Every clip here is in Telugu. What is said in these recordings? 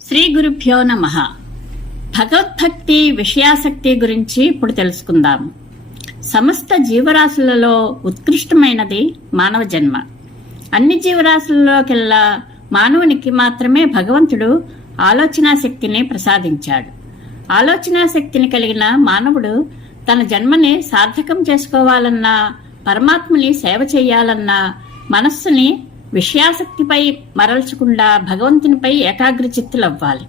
శ్రీ గురుభ్యో నమ. భగవద్భక్తి విషయాసక్తి గురించి ఇప్పుడు తెలుసుకుందాం. సమస్త జీవరాశులలో ఉత్కృష్టమైనది మానవ జన్మ. అన్ని జీవరాశులలోకెల్లా మానవునికి మాత్రమే భగవంతుడు ఆలోచనా శక్తిని ప్రసాదించాడు. ఆలోచనా శక్తిని కలిగిన మానవుడు తన జన్మని సార్థకం చేసుకోవాలన్నా పరమాత్మని సేవ చేయాలన్నా మనస్సుని విషయాసక్తిపై మరల్చకుండా భగవంతునిపై ఏకాగ్రచిత్తులవ్వాలి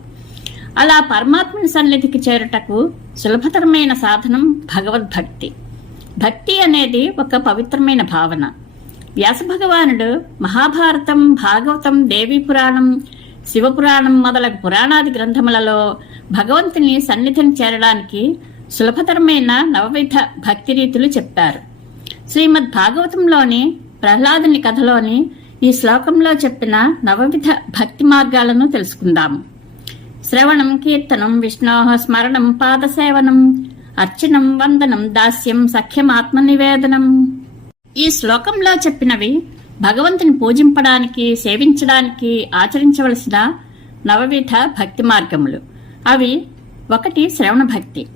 అలా పరమాత్మని సన్నిధికి చేరుటకు సులభతరమైన సాధనం భగవద్భక్తి. భక్తి అనేది ఒక పవిత్రమైన భావన. వ్యాసభగవానుడు మహాభారతం భాగవతం దేవీ పురాణం శివపురాణం మొదలగు పురాణాది గ్రంథములలో భగవంతుని సన్నిధిని చేరడానికి సులభతరమైన నవవిధ భక్తి రీతులు చెప్పారు. శ్రీమద్ భాగవతంలోని ప్రహ్లాదుని కథలోని ఈ శ్లోకంలో చెప్పిన నవవిధ భక్తి మార్గాలను తెలుసుకుందాము శ్రవణం కీర్తనం విష్ణో స్మరణం పాదసేవనం అర్చనం వందనం దాస్యం సఖ్యం ఆత్మనివేదనం. ఈ శ్లోకంలో చెప్పినవి భగవంతుని పూజింపడానికి సేవించడానికి ఆచరించవలసిన నవవిధ భక్తి మార్గములు. అవి ఒకటి శ్రవణ భక్తి.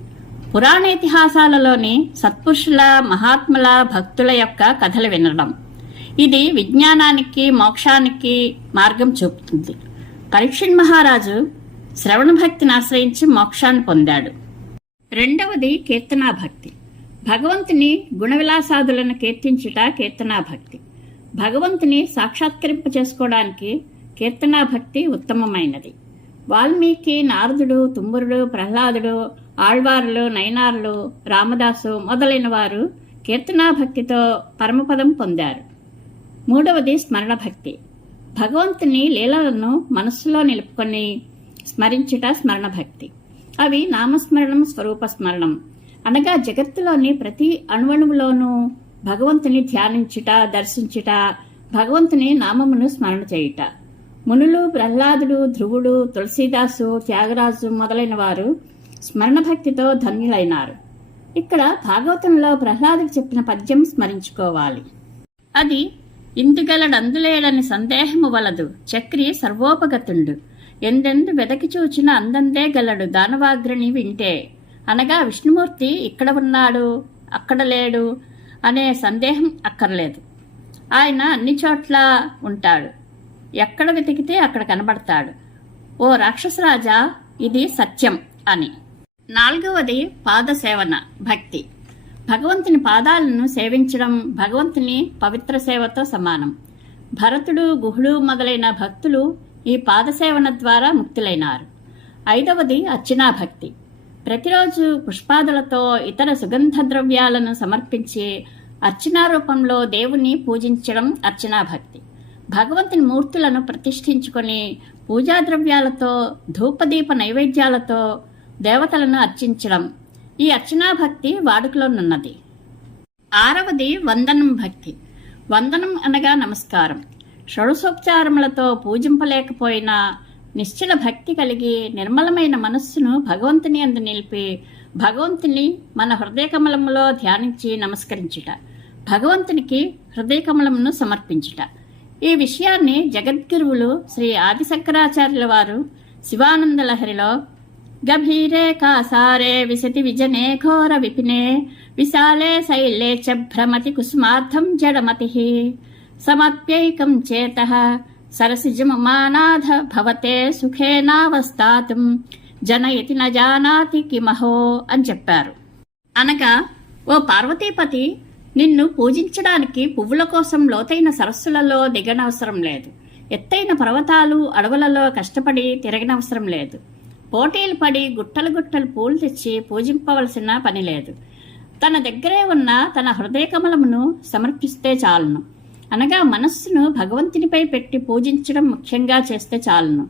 పురాణ ఇతిహాసాలలోని సత్పురుషుల మహాత్ముల భక్తుల యొక్క కథలు వినడం. ఇది విజ్ఞానానికి మోక్షానికి మార్గం చూపుతుంది. పరీక్షణ్ మహారాజు శ్రవణ భక్తిని ఆశ్రయించి మోక్షాన్ని పొందాడు. రెండవది కీర్తనా భక్తి. భగవంతుని గుణవిలాసాదులను కీర్తించుట కీర్తనా భక్తి. భగవంతుని సాక్షాత్కరింప చేసుకోవడానికి కీర్తనా భక్తి ఉత్తమమైనది. వాల్మీకి నారదుడు తుమ్మురుడు ప్రహ్లాదుడు ఆళ్వారులు నయనారులు రామదాసు మొదలైన వారు కీర్తనా భక్తితో పరమపదం పొందారు. మూడవది స్మరణ భక్తి భగవంతుని లీలలను మనస్సులో నిలుపుకొని స్మరించుట స్మరణ భక్తి అవి నామస్మరణం స్వరూప స్మరణం. అనగా జగత్తులోని ప్రతి అణువణువులోనూ భగవంతుని ధ్యానించుట దర్శించుట భగవంతుని నామమును స్మరణ చేయుట. మునులు ప్రహ్లాదుడు ధ్రువుడు తులసీదాసు త్యాగరాజు మొదలైన వారు స్మరణ భక్తితో ధన్యులైనారు. ఇక్కడ భాగవతంలో ప్రహ్లాదుడు చెప్పిన పద్యం స్మరించుకోవాలి. అది ఇందుగలడందులేడని సందేహము వలదు. చక్రి సర్వోపగతుండు. ఎందెందు వెదకి చూచిన అందందే గలడు దానవాగ్రణి వింటే. అనగా విష్ణుమూర్తి ఇక్కడ ఉన్నాడు అక్కడ లేడు అనే సందేహం అక్కర్లేదు. ఆయన అన్ని చోట్ల ఉంటాడు. ఎక్కడ వెతికితే అక్కడ కనబడతాడు. ఓ రాక్షసరాజా ఇది సత్యం అని. నాలుగవది పాదసేవన భక్తి. భగవంతుని పాదాలను సేవించడం భగవంతుని పవిత్ర సేవతో సమానం. భరతుడు గుహుడు మొదలైన భక్తులు ఈ పాదసేవన ద్వారా ముక్తులైనారు. ఐదవది అర్చనా భక్తి. ప్రతిరోజు పుష్పాదులతో ఇతర సుగంధ ద్రవ్యాలను సమర్పించి అర్చనా రూపంలో దేవుని పూజించడం అర్చనా భక్తి. భగవంతుని మూర్తులను ప్రతిష్ఠించుకొని పూజా ద్రవ్యాలతో ధూపదీప నైవేద్యాలతో దేవతలను అర్చించడం ఈ అర్చనా భక్తి వాడుకలోనున్నది ఆరవది వందనం భక్తి. వందనం అనగా నమస్కారం. షడుసోపచారములతో పూజింపలేకపోయినా నిశ్చల భక్తి కలిగి నిర్మలమైన మనస్సును భగవంతుని అందు నిలిపి భగవంతుని మన హృదయకమలములో ధ్యానించి నమస్కరించుట భగవంతునికి హృదయకమలమును సమర్పించుట. ఈ విషయాన్ని జగద్గురువులు శ్రీ ఆదిశంకరాచార్యుల వారు శివానంద లహరిలో గభీరే కాసారే విశతి విజనే ఘోర విపినే విశాలే శైలే చ భ్రమతి కుస్మార్థం జడమతి. సమప్యైకం చేత సరసిజమానాథ భవతే సుఖేనావస్థాతుం జన ఇతి న జానాతి కిమహో అని చెప్పారు. అనగా ఓ పార్వతీపతి నిన్ను పూజించడానికి పువ్వుల కోసం లోతైన సరస్సులలో దిగనవసరం లేదు. ఎత్తైన పర్వతాలు అడవులలో కష్టపడి తిరగనవసరం లేదు. పోటీలు పడి గుట్టలు గుట్టలు పూలు తెచ్చి పూజింపవలసిన పని లేదు. తన దగ్గరే ఉన్న తన హృదయ కమలమును సమర్పిస్తే చాలును. అనగా మనస్సును భగవంతునిపై పెట్టి పూజించడం ముఖ్యంగా చేస్తే చాలును.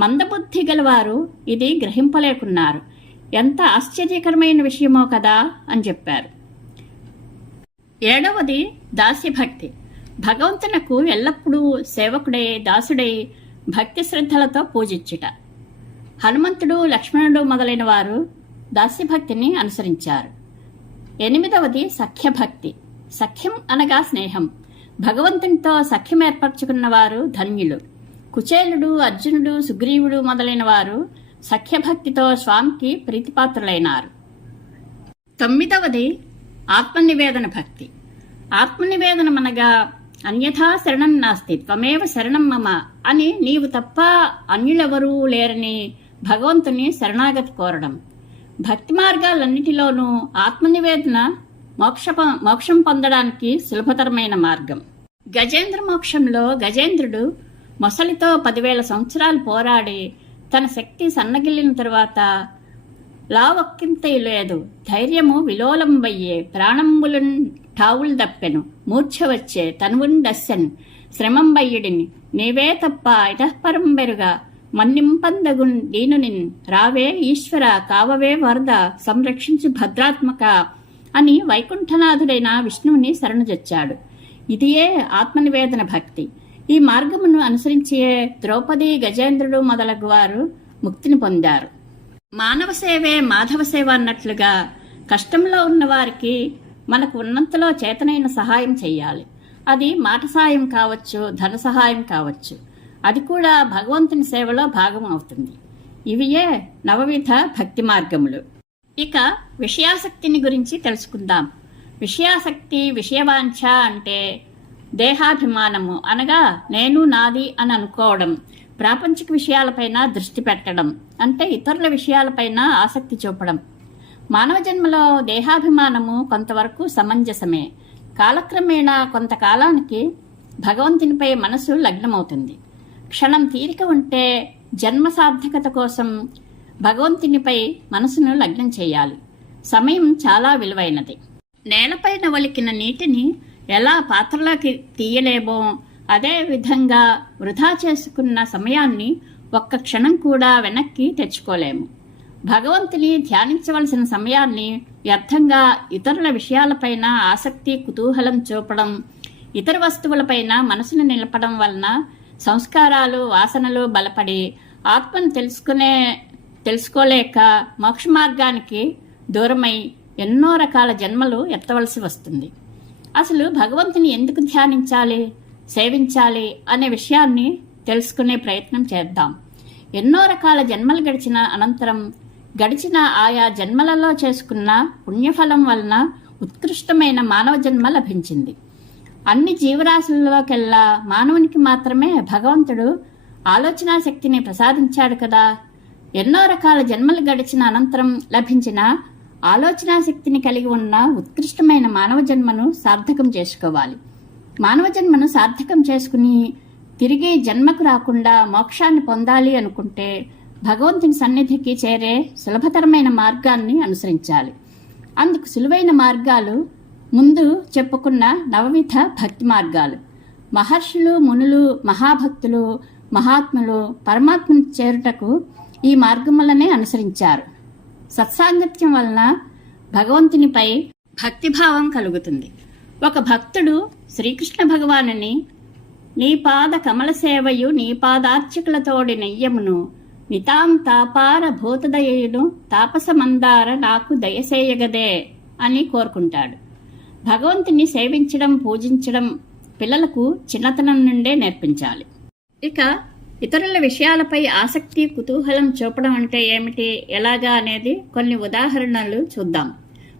మందబుద్ధి గలవారు ఇది గ్రహింపలేకున్నారు. ఎంత ఆశ్చర్యకరమైన విషయమో కదా అని చెప్పారు. ఏడవది దాస్యభక్తి భగవంతునకు ఎల్లప్పుడూ సేవకుడై దాసుడై భక్తి శ్రద్ధలతో పూజించుట. హనుమంతుడు లక్ష్మణుడు మొదలైన వారు దాస్యభక్తిని అనుసరించారు. ఎనిమిదవది సఖ్యభక్తి. సఖ్యం అనగా స్నేహం. భగవంతునితో సఖ్యం ఏర్పరచుకున్న వారు ధన్యులు. కుచేలుడు అర్జునుడు సుగ్రీవుడు మొదలైన వారు సఖ్యభక్తితో స్వామికి ప్రీతిపాత్రులైనారు. తొమ్మిదవది ఆత్మనివేదన భక్తి. ఆత్మనివేదనమనగా అన్యథా శరణం నాస్తి త్వమేవ శరణం మమ అని నీవు తప్ప అన్యులెవరూ లేరని భగవంతుని శరణాగతి కోరడం. భక్తి మార్గాలన్నిటిలోనూ ఆత్మనివేదన మోక్ష మోక్షం పొందడానికి సులభతరమైన మార్గం. గజేంద్ర మోక్షంలో గజేంద్రుడు మొసలితో పదివేల సంవత్సరాలు పోరాడి తన శక్తి సన్నగిల్లిన తరువాత లావక్కింత లేదు ధైర్యము విలోలంబయ్యే ప్రాణంబులున్ ఠావులు దప్పెను మూర్ఛ వచ్చే తనువుని తనువుండస్సెన్ శ్రమంబయ్యుడిని నీవే తప్ప ఇతఃపరం బెరుగా మన్నింపందగున్ దీనునిన్. రావే ఈశ్వర కావవే వరద సంరక్షించు భద్రాత్మక అని వైకుంఠనాథుడైన విష్ణువుని శరణుజొచ్చాడు. ఇదియే ఆత్మనివేదన భక్తి. ఈ మార్గమును అనుసరించే ద్రౌపది గజేంద్రుడు మొదలగు వారు ముక్తిని పొందారు. మానవ సేవే మాధవ సేవ అన్నట్లుగా కష్టంలో ఉన్నవారికి మనకు ఉన్నంతలో చేతనైన సహాయం చేయాలి అది మాట సహాయం కావచ్చు ధన సహాయం కావచ్చు. అది కూడా భగవంతుని సేవలో భాగం అవుతుంది. ఇవియే నవవిధ భక్తి మార్గములు. ఇక విషయాసక్తిని గురించి తెలుసుకుందాం. విషయాసక్తి విషయవాంఛ అంటే దేహాభిమానము అనగా నేను నాది అని అనుకోవడం ప్రాపంచిక విషయాలపైన దృష్టి పెట్టడం అంటే ఇతరుల విషయాలపైన ఆసక్తి చూపడం. మానవ జన్మలో దేహాభిమానము కొంతవరకు సమంజసమే. కాలక్రమేణా కొంతకాలానికి భగవంతునిపై మనసు లగ్నమవుతుంది. క్షణం తీరిక ఉంటే జన్మ సార్థకత కోసం భగవంతునిపై మనసును లగ్నం చేయాలి. సమయం చాలా విలువైనది. నేలపైన ఒలికిన నీటిని ఎలా పాత్రలోకి తీయలేమో అదే విధంగా వృధా చేసుకున్న సమయాన్ని ఒక్క క్షణం కూడా వెనక్కి తెచ్చుకోలేము. భగవంతుని ధ్యానించవలసిన సమయాన్ని వ్యర్థంగా ఇతరుల విషయాలపైన ఆసక్తి కుతూహలం చూపడం ఇతర వస్తువులపైన మనసును నిలపడం వలన సంస్కారాలు వాసనలు బలపడి ఆత్మను తెలుసుకునే తెలుసుకోలేక మోక్ష మార్గానికి దూరమై ఎన్నో రకాల జన్మలు ఎత్తవలసి వస్తుంది. అసలు భగవంతుని ఎందుకు ధ్యానించాలి సేవించాలి అనే విషయాన్ని తెలుసుకునే ప్రయత్నం చేద్దాం. ఎన్నో రకాల జన్మలు గడిచిన అనంతరం గడిచిన ఆయా జన్మలలో చేసుకున్న పుణ్యఫలం వలన ఉత్కృష్టమైన మానవ జన్మ లభించింది. అన్ని జీవరాశుల్లోకెల్లా మానవునికి మాత్రమే భగవంతుడు ఆలోచనా శక్తిని ప్రసాదించాడు కదా. ఎన్నో రకాల జన్మలు గడిచిన అనంతరం లభించిన ఆలోచనా శక్తిని కలిగి ఉన్న ఉత్కృష్టమైన మానవ జన్మను సార్థకం చేసుకోవాలి. మానవ జన్మను సార్థకం చేసుకుని తిరిగి జన్మకు రాకుండా మోక్షాన్ని పొందాలి అనుకుంటే భగవంతుని సన్నిధికి చేరే సులభతరమైన మార్గాన్ని అనుసరించాలి. అందుకు సులువైన మార్గాలు ముందు చెప్పుకున్న నవవిధ భక్తి మార్గాలు. మహర్షులు మునులు మహాభక్తులు మహాత్ములు పరమాత్మను చేరుటకు ఈ మార్గములనే అనుసరించారు. సత్సాంగత్యం వలన భగవంతునిపై భక్తిభావం కలుగుతుంది. ఒక భక్తుడు శ్రీకృష్ణ భగవానుని నీ పాద కమల సేవయు నీ పాదార్చకులతోడి నెయ్యమును నితాం తాపార భూతదయును తాపసమందార నాకు దయసేయగదే అని కోరుకుంటాడు. భగవంతుని సేవించడం పూజించడం పిల్లలకు చిన్నతనం నుండే నేర్పించాలి. ఇక ఇతరుల విషయాలపై ఆసక్తి కుతూహలం చూపడం అంటే ఏమిటి? ఎలాగా అనేది కొన్ని ఉదాహరణలు చూద్దాం.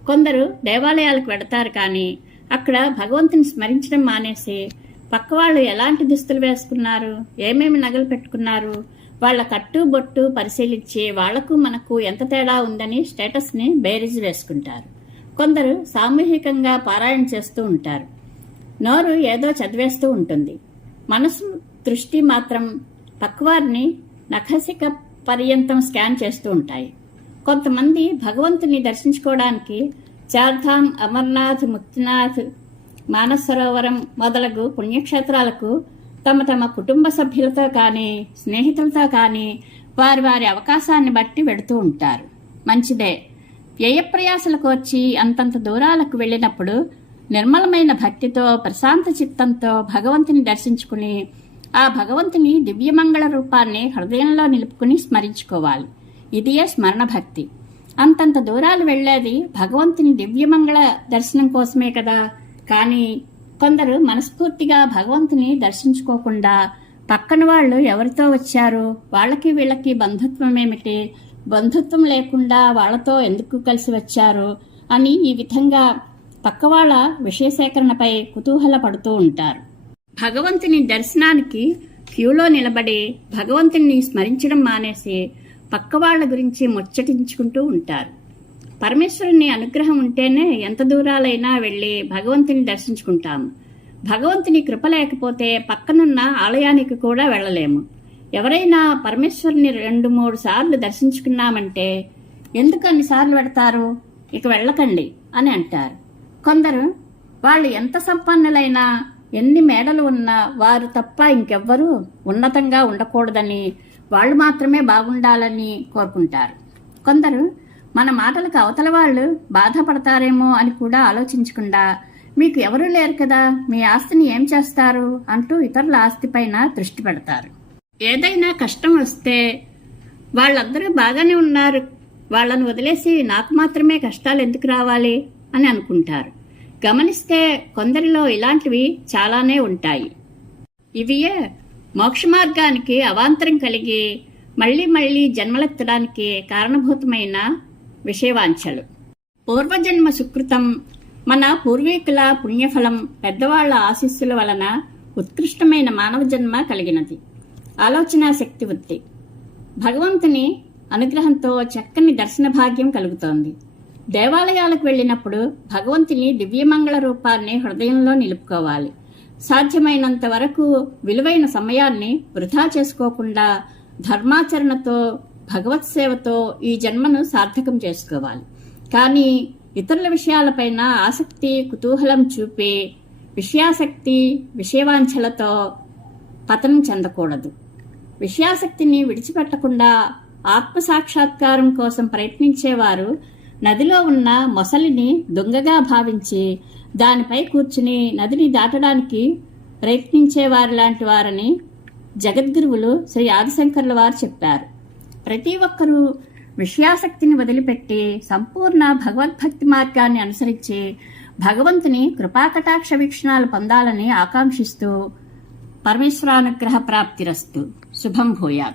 కొందరు దేవాలయాలకు వెడతారు కానీ అక్కడ భగవంతుని స్మరించడం మానేసి పక్కవాళ్ళు ఎలాంటి దుస్తులు వేసుకున్నారు? ఏమేమి నగలు పెట్టుకున్నారు? వాళ్ళ కట్టు బొట్టు పరిశీలించి వాళ్ళకు మనకు ఎంత తేడా ఉందని స్టేటస్ని బేరీజ్ వేసుకుంటారు. కొందరు సామూహికంగా పారాయణ చేస్తూ ఉంటారు. నోరు ఏదో చదివేస్తూ ఉంటుంది. మనసు దృష్టి మాత్రం పక్కవారిని నఖసిక పర్యంతం స్కాన్ చేస్తూ ఉంటాయి. కొంతమంది భగవంతుని దర్శించుకోవడానికి చార్ధామ్ అమర్నాథ్ ముక్తినాథ్ మానసరోవరం మొదలగు పుణ్యక్షేత్రాలకు తమ తమ కుటుంబ సభ్యులతో కానీ స్నేహితులతో కానీ వారి వారి అవకాశాన్ని బట్టి వెడుతూ ఉంటారు. మంచిదే. వ్యయప్రయాసలకు వచ్చి అంతంత దూరాలకు వెళ్ళినప్పుడు నిర్మలమైన భక్తితో ప్రశాంత చిత్తంతో భగవంతుని దర్శించుకుని ఆ భగవంతుని దివ్యమంగళ రూపాన్ని హృదయంలో నిలుపుకుని స్మరించుకోవాలి. ఇదియే స్మరణ భక్తి అంతంత దూరాలు వెళ్ళేది భగవంతుని దివ్యమంగళ దర్శనం కోసమే కదా. కానీ కొందరు మనస్ఫూర్తిగా భగవంతుని దర్శించుకోకుండా పక్కన వాళ్ళు ఎవరితో వచ్చారు? వాళ్ళకి వీళ్ళకి బంధుత్వం ఏమిటి బంధుత్వం లేకుండా వాళ్ళతో ఎందుకు కలిసి వచ్చారు అని ఈ విధంగా పక్క వాళ్ళ విషయ సేకరణపై కుతూహల పడుతూ ఉంటారు. భగవంతుని దర్శనానికి క్యూలో నిలబడి భగవంతుని స్మరించడం మానేసి పక్క వాళ్ళ గురించి ముచ్చటించుకుంటూ ఉంటారు. పరమేశ్వరుని అనుగ్రహం ఉంటేనే ఎంత దూరాలైనా వెళ్ళి భగవంతుని దర్శించుకుంటాము. భగవంతుని కృప లేకపోతే పక్కనున్న ఆలయానికి కూడా వెళ్ళలేము. ఎవరైనా పరమేశ్వరుని రెండు మూడు సార్లు దర్శించుకున్నామంటే ఎందుకు అన్నిసార్లు పెడతారు? ఇక వెళ్ళకండి అని అంటారు. కొందరు వాళ్ళు ఎంత సంపన్నులైనా ఎన్ని మేడలు ఉన్నా వారు తప్ప ఇంకెవ్వరూ ఉన్నతంగా ఉండకూడదని వాళ్ళు మాత్రమే బాగుండాలని కోరుకుంటారు. కొందరు మన మాటలకు అవతల వాళ్ళు బాధపడతారేమో అని కూడా ఆలోచించకుండా మీకు ఎవరూ లేరు కదా మీ ఆస్తిని ఏం చేస్తారు? అంటూ ఇతరుల ఆస్తిపైన దృష్టి పెడతారు. ఏదైనా కష్టం వస్తే వాళ్ళందరూ బాగానే ఉన్నారు. వాళ్ళని వదిలేసి నాకు మాత్రమే కష్టాలు ఎందుకు రావాలి అని అనుకుంటారు. గమనిస్తే కొందరిలో ఇలాంటివి చాలానే ఉంటాయి. ఇవియే మోక్ష మార్గానికి అవాంతరం కలిగి మళ్ళీ మళ్ళీ జన్మలెత్తడానికి కారణభూతమైన విషయవాంఛలు. పూర్వజన్మ సుకృతం మన పూర్వీకుల పుణ్యఫలం పెద్దవాళ్ళ ఆశీస్సుల వలన ఉత్కృష్టమైన మానవ జన్మ కలిగినది. ఆలోచన శక్తి వృత్తి. భగవంతుని అనుగ్రహంతో చక్కని దర్శన భాగ్యం కలుగుతోంది. దేవాలయాలకు వెళ్ళినప్పుడు భగవంతుని దివ్యమంగళ రూపాన్ని హృదయంలో నిలుపుకోవాలి. సాధ్యమైనంత వరకు విలువైన సమయాన్ని వృధా చేసుకోకుండా ధర్మాచరణతో భగవత్ సేవతో ఈ జన్మను సార్థకం చేసుకోవాలి. కానీ ఇతరుల విషయాలపైన ఆసక్తి కుతూహలం చూపి విషయాసక్తి విషయవాంఛలతో పతనం చెందకూడదు. విషయాసక్తిని విడిచిపెట్టకుండా ఆత్మ సాక్షాత్కారం కోసం ప్రయత్నించేవారు నదిలో ఉన్న మొసలిని దొంగగా భావించి దానిపై కూర్చుని నదిని దాటడానికి ప్రయత్నించేవారు లాంటి వారని జగద్గురువులు శ్రీ ఆదిశంకర్ల వారు చెప్పారు. ప్రతి ఒక్కరూ విషయాసక్తిని వదిలిపెట్టి సంపూర్ణ భగవద్భక్తి మార్గాన్ని అనుసరించి భగవంతుని కృపాకటాక్ష వీక్షణాలు పొందాలని ఆకాంక్షిస్తూ పరమేశ్వరానుగ్రహ ప్రాప్తిరస్తు. 是喷火药